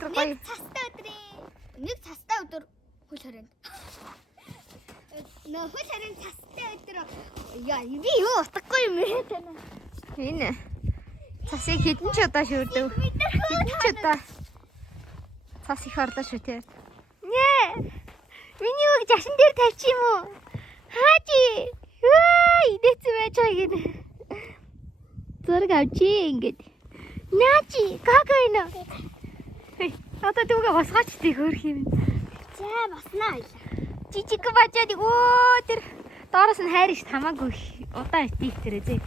өдөр гоё. Нэг цастай өдөр хөл хорионд. Нөө хөл хорионд цастай өдөр яа би юу утгагүй юм ээ тань. Энэ цасыг хэдэн ч удаа шүрдэв. Хэдэн ч удаа цас их орлоо шүү те. Нээ. Миний үг жашин дээр тавьчих юм уу? Хааji. Вээ, идээсэн байж байгаа гинэ. Зураг авчи ингээд. Наачи, гагайна. Хей, одоо дүүгээ босгооч тий хөөх юм. За босноо. Жижиг бачаад өө тэр доороос нь хайрч хамаагүй удаа итих тэрэ зэ.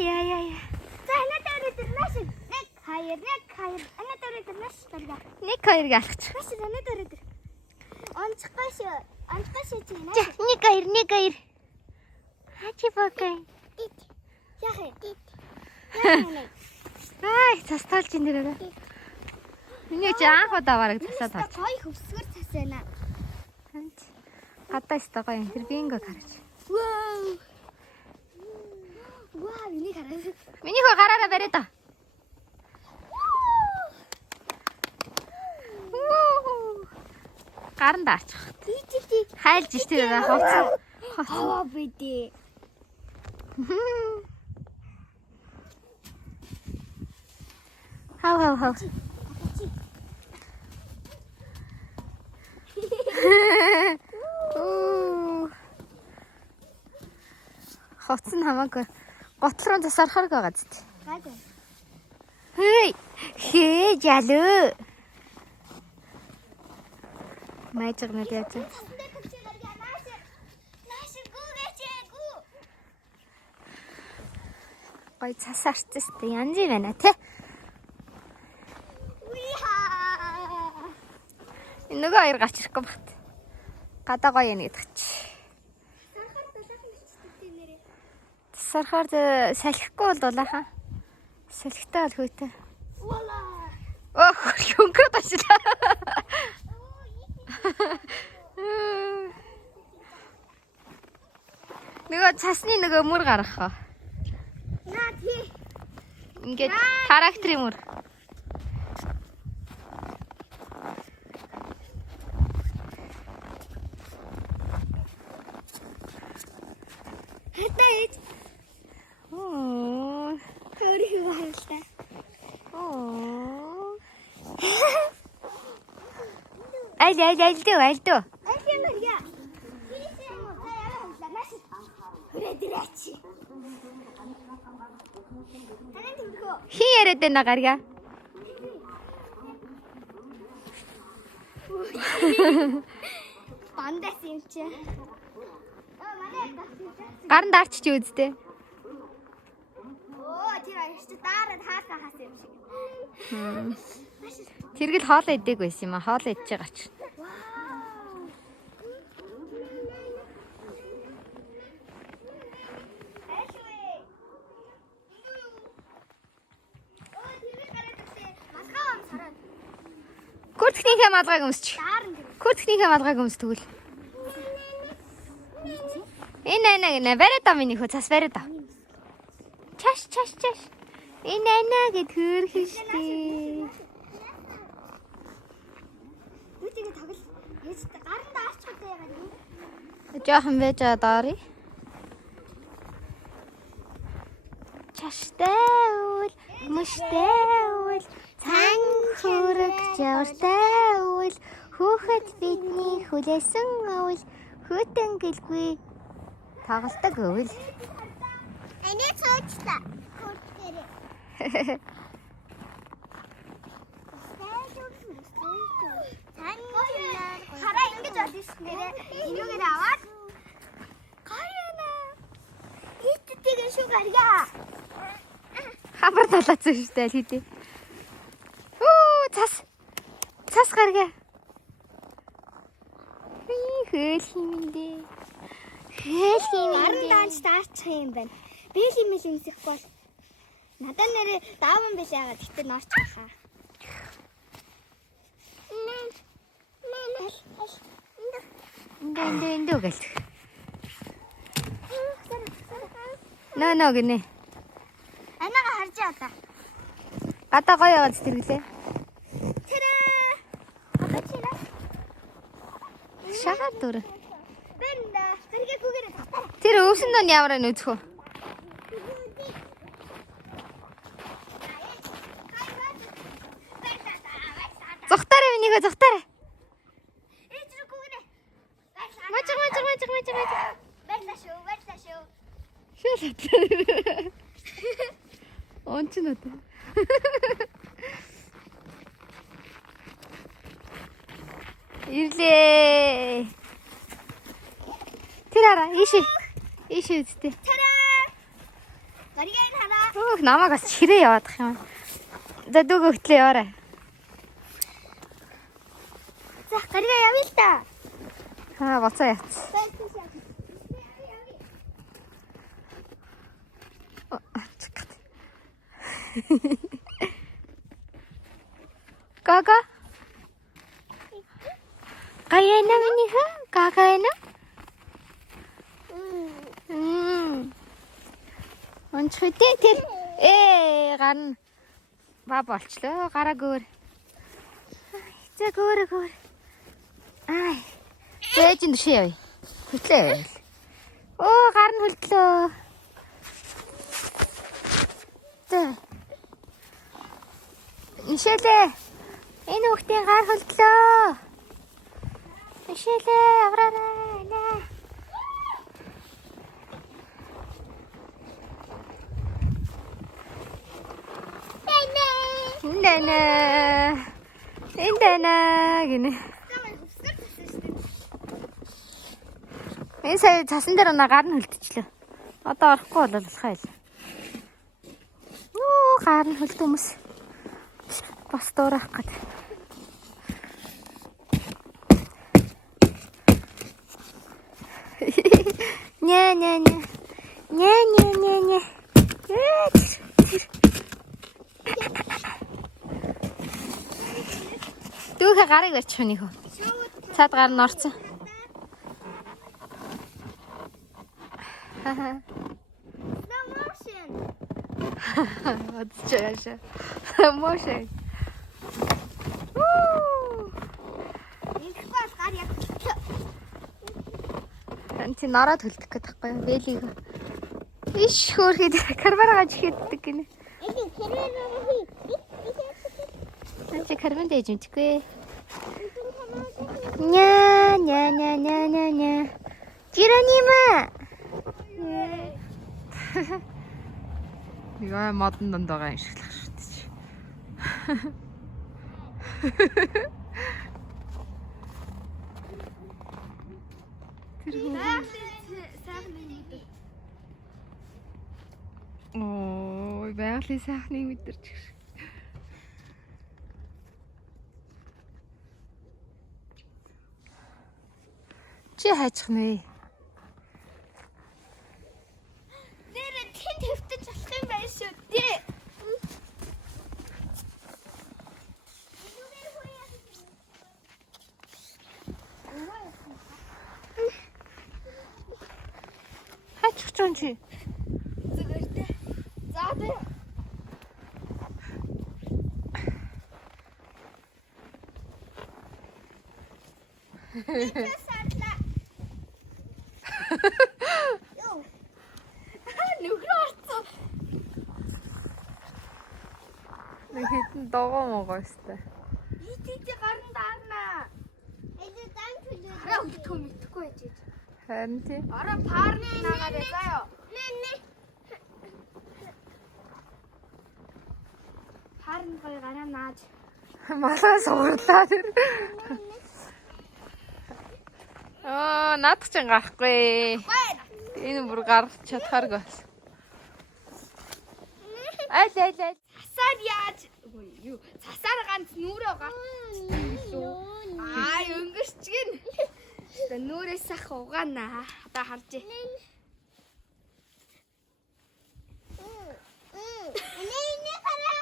Яа. За анатаар өдөр маш 1 2 анатаар өдөр маш барга. 1 2 галах. Маш анатаар өдөр. Онцгойш чи наа. 1 2. Хачи бакай. Яхэ. Цастаалж ин дээрээ. Миний чи анх удаа бараг цасаад байна. Гой хөвсгөр цас байна. Гадаа өстой гоё юм. Тэр бинго гарч. Вау, миний хараа. Миний хөө гараараа бариад та. Гаран даарчих. Тий. Хайлж ш тэр ховцоо. Хаваа бидээ. Хав. Ховц нь хамаагүй готл руу засархаг байгаа зү. Гайгүй. Хээ жалуу. Майжиг нэг яа. Гой цас артист янз байна те. Нөгөө хоёр гарч ирэхгүй багт. Гадаа гоё юм гэдэг чи. Сархаар салхихгүй бол дулаахан. Салхитай бол хөөтэй. Ох, хөнгөө ташлаа. Нөгөө цасны нөгөө мөр гаргах. Наа тий. Ингээд тракторын мөр. Хатаач. Хөрх юу харалтай. Аль дөө. Аль юм яа. Хинээсээ юм уу? Яа хаалаа маш. Хүрээдрэч. Танаа тэмдгөө. Хин яриад байна гарга. Бандас юм чи. Манай Гаран даарч чи үзтээ. тэр аяч дараад хаасаа хаас юм шиг. Тэргэл хоол идэг байсан юм а. Хоол идэж байгаа ч. Күртхнийхээ малгайг өмсч. Күртхнийхээ малгайг өмс тэгвэл. Энэ бариад миний хөө цас бариад. Чаш. Энэ гэд хөрх штий. Үтигээ тоглол. Яаж гарын даарчгүй яагаад юм? Жохон байж байгаа даарي. Чаштай үл, мөштэй үл, цан хүрэг жавартай үл, хүүхэд бидний хүлээсэн үл, хүүтэн гэлгүй тоглолтог үл. Эний цаачлаа. Хөөтгөрөө. Хараа ингэж болно шүү дээ. Энүүгээр аваад гайна. Хиттэйгээ шүү гарьяа. Хабар талаацсан шүү дээ хитээ. Цас гаргаа. Хөөл химэндээ. Гарын даанч даарчих юм байна. Бэл юм имсэхгүй бол надад нэрээ дааван биш яагаад гэтээ норч хаа. Эндээ гэл. Нөө гинэ. Анага харж яа та. Гадаа гоё яваад тэргэлээ. Одоо чи наа. Шагаад дөр. Бэнда. Зэрэг күгээрээ татаа. Тэр өвсөн дон ямар нь үзэх вэ? Зогтаарай минийхөө зогтаарай. Эцэг күгээрээ. Маж. Баярлаа шүү. Шүлээ. Он ч надад. Ирлээ. Тэр хараа ийш үсттэй. Тараа. Гаригийн хараа. Өөх намайг бас чирээ яваадах юм. За дүүг хөтлөө яваарай. За гаригаа явъя л та. Боцоо яац. Гага. Гаяна минийхээ гагаяна. Онцгойтэй тэр гарна. Ба болчлоо. Гараа гөр. За гөр. Ай. Ээжин дэшээ явъя. Хөтлөө. Оо гар нь хөлтлөө. Тэ. Ишэлээ. Энэ хүүхдийн гар хөлтлөө. Ишэлээ авраарай. Наа. Эндэнэ гинэ. Энэ сая цасан дээр гар нь хөлтчлөө. Одоо орохгүй бол болохоо ил. Нөө гар нь хөлт хүмүүс. Бас дуурах гээд. Ня. Дүүхэ гарыг барьчих хүнийх үү? Цаад гар нь орцсон. Motion. Отчаяша. Motion. Ингээс гар яг. Анти нараад хөлдөх гэдэг байхгүй юу? Бэлийг. Иш хөөрхөд карбарагаж хийдэг гинэ. Энд хэрвээ хий. Анти карбан дэж мэдгүй. Ня. Жиронима. Яа модон донд байгаа юм шиг л шүү дээ. Ой, байгалийн сайхныг мэдэрч. Чи хайчих нэ. Нэрээ тэнд хэвтэж болох юм байна шүү дээ. Хайчих ч юм чи. Зүгээртэй. За дээ. Йоо. Нүгрөө орцоо. Нэг хитэн догоо могоо өстэй. Итити гарн даарнаа. Эдээ дан төлөө. Араа өгдөг мэдхгүй байж. Харин тий. Араа парны наагаарай заяа. Нэ. Парн гоё гараа нааж. Малаа суурлаа тэр. Наадах ч гарахгүй. Энэ бүр гарч чадхааргүй бас. Аль. Цасаар яаж? Үгүй юу? Цасаар ганц нүрээ гарч. Өнгөрч гин. Тэ нүрээс ах угаана. Одоо харж. Энийг хараа.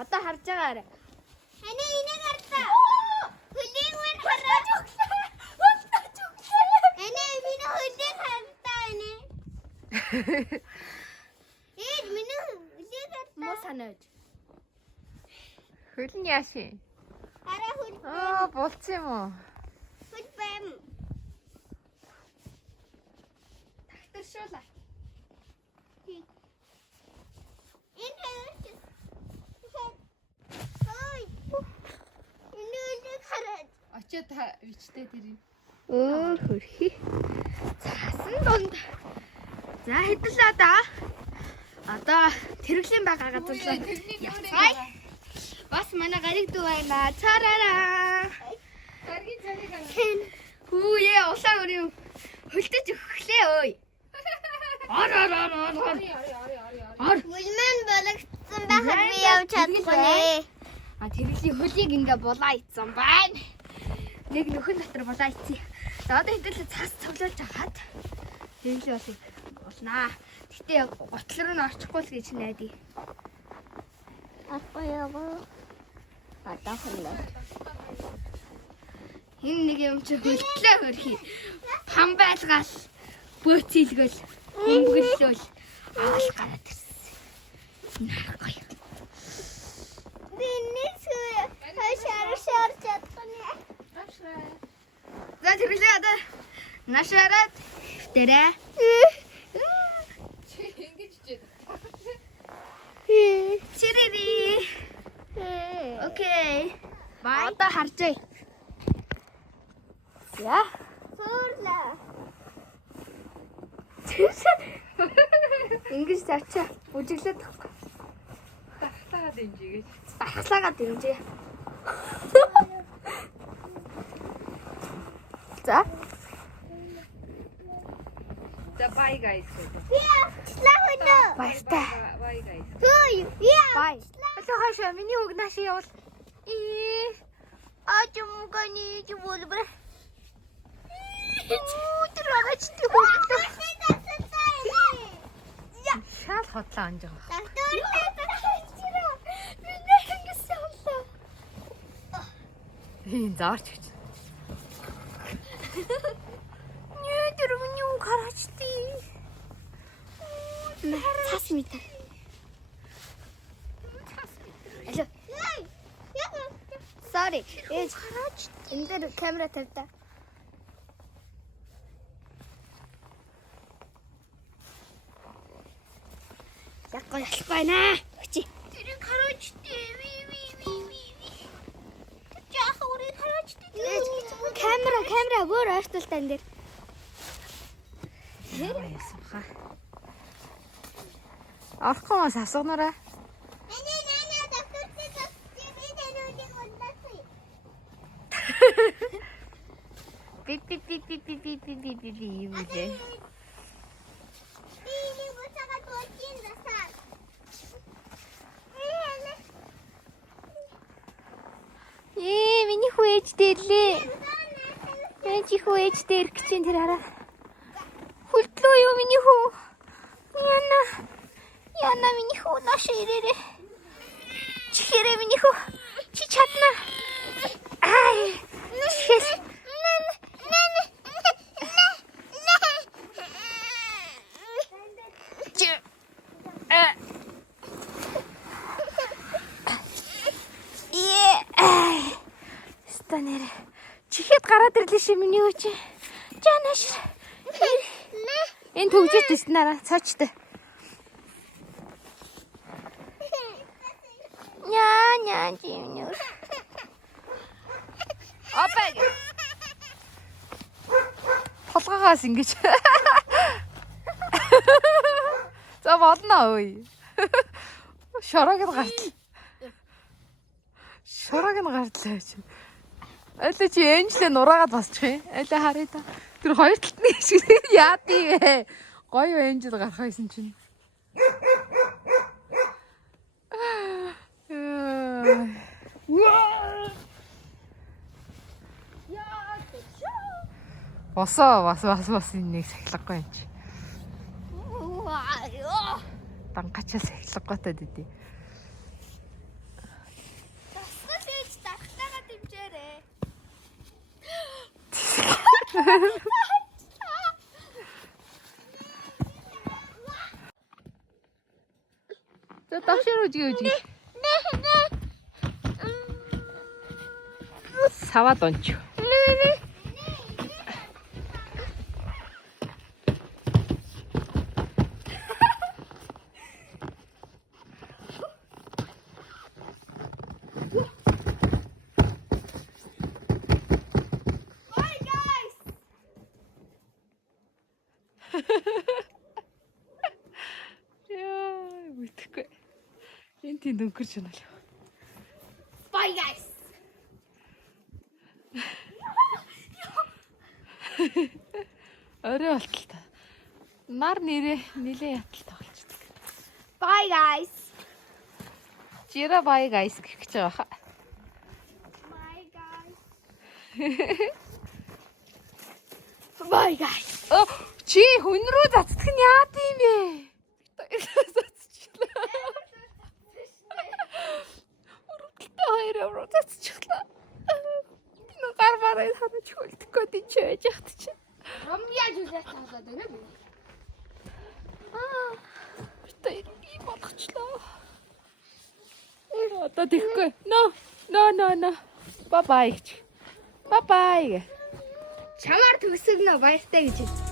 Одоо харж байгаарай. Энийг харлаа. Хөлийн мэн хараа. Миний хөлийн харлаа энэ. Миний хөлийн харлаа. Муу санаж. Хөлн яаши. Араа хөл. Болц юм уу? Хөл бэм. Тагтаршуулаа. Энэ хөөч. Ой. Энэ хараад. Очоо та бичтэй тэрий. Хөрхи. Цаасан донд. За хэдэлээ да. Одоо тэрэглийн байгаа газар руу. Бас манай гариг дүү байна. Цараараа. Гаргийн цариг аа. Хүүе улаан өрөө хөлтөж өглөө ой. Ор. Мулман болгоцсон байхад би явж чадахгүй нэ. Тэрэглийн хөлийг ингээ булаа ицсэн байна. Нэг нөхөн дотор булаа ицсэн. За одоо хэдэлээ цаас цоглуулж хагаад тэрэглийн болыг болнаа. Гэтэ готлол руу н орчихгүй л гэж найдаа. Ахгүй яа. Одоо хөлөө. Энэ нэг юм чи хөлтлөө хөрхи. Пам байлгаал бөөцөлгөл хөнгөллөл авал гараад ирсэн. Нарахгүй. Бинэсгүй. Хашаар чадахгүй. За тэрэлээ одоо нашараад дээрээ. Чи ингэж чиж. Чирири. Окей. Бай. Одоо харжээ. Яа. Суурлаа. Ингэж тавчаа. Бүжиглээд тахгүй. Дахлаагаа дэмжиж гэж. Дахлаагаа дэмжээ. За. За bye guys. Яа, слахно. Баяртай. Bye guys. Хөөй. Яа. Bye. Алуу хаашаа миний хөг наашаа явал. Ачмганы жуулбра. Тэрагч тий хөглөө. Шал хотлоо анж байгаа. Заарч гэж. Нөө дөрөвний үг хараач тий. Цас митэр. Алуу. Sorry. Ээж хараач. Энэ дээр камера тавьдаа. Яггүй ялахгүй байна. Өчи. Тэрийг хараач тий. Яах үрийг хараач тий. Камера бүр ойртолтой энэ дээр. Яасан хаа. Орохгүй мас асуунараа. Би юу вэ? Миний хүү ээж дэрлээ. Ээж хүү ээж дээр гэж чинь тэр хараа. Хөлтлөө юу миний хүү? Яна миний хүү нааш ирээрээ. Чихэрээ миний хүү. Чи чадна. Ай. Чихээс. Станер. Чихэд гараад ирлээ ши миний хүү чи. Жанаш. Энэ төгжөөд теснараа цаачтай. Ня жимнүр. Апаг. Толгоогоос ингэж. За болно ой. Шорог нь гартлаа. Шорог нь гартлаа чи. Аль чи энэчлээ нураагаад басчих юм. Аль харъя та. Тэр хоёр талд нь шиг яад ивэ. Гоё энэжл гарах байсан чинь. Бас нэг сахилгагүй юм чи. Дангачаа сахилгагүй та дэдий. Тасгал ээж тахтаага дэмжээрэй. За ташир үжиг. Нэ. саваад онч. Bye guys. Яа, мэдхгүй. Энд тийм өнгөрч байна л. Bye guys. Орой болтолтой. Нар нэрээ нилээ яталтай болчихдог. Bye guys. Жира бай гайс гэх гэж байгаа хаа. Bye guys. Bye guys. Оо, чи хүн рүү цацдаг нь яад юм бэ? Цацчихлаа. Өрөвдөлтөй хоёр руу цацчихлаа. Энэ гарбараа ханаж хөлдөхгүй тийч байж яхад чи. Ромяа жүлээ цаалаад байна уу? Битээ ийм болгочлоо. Одоо тэхгүй. No. Bye bye. Bye bye. Чамаар төгсгөнө баяртай гэж.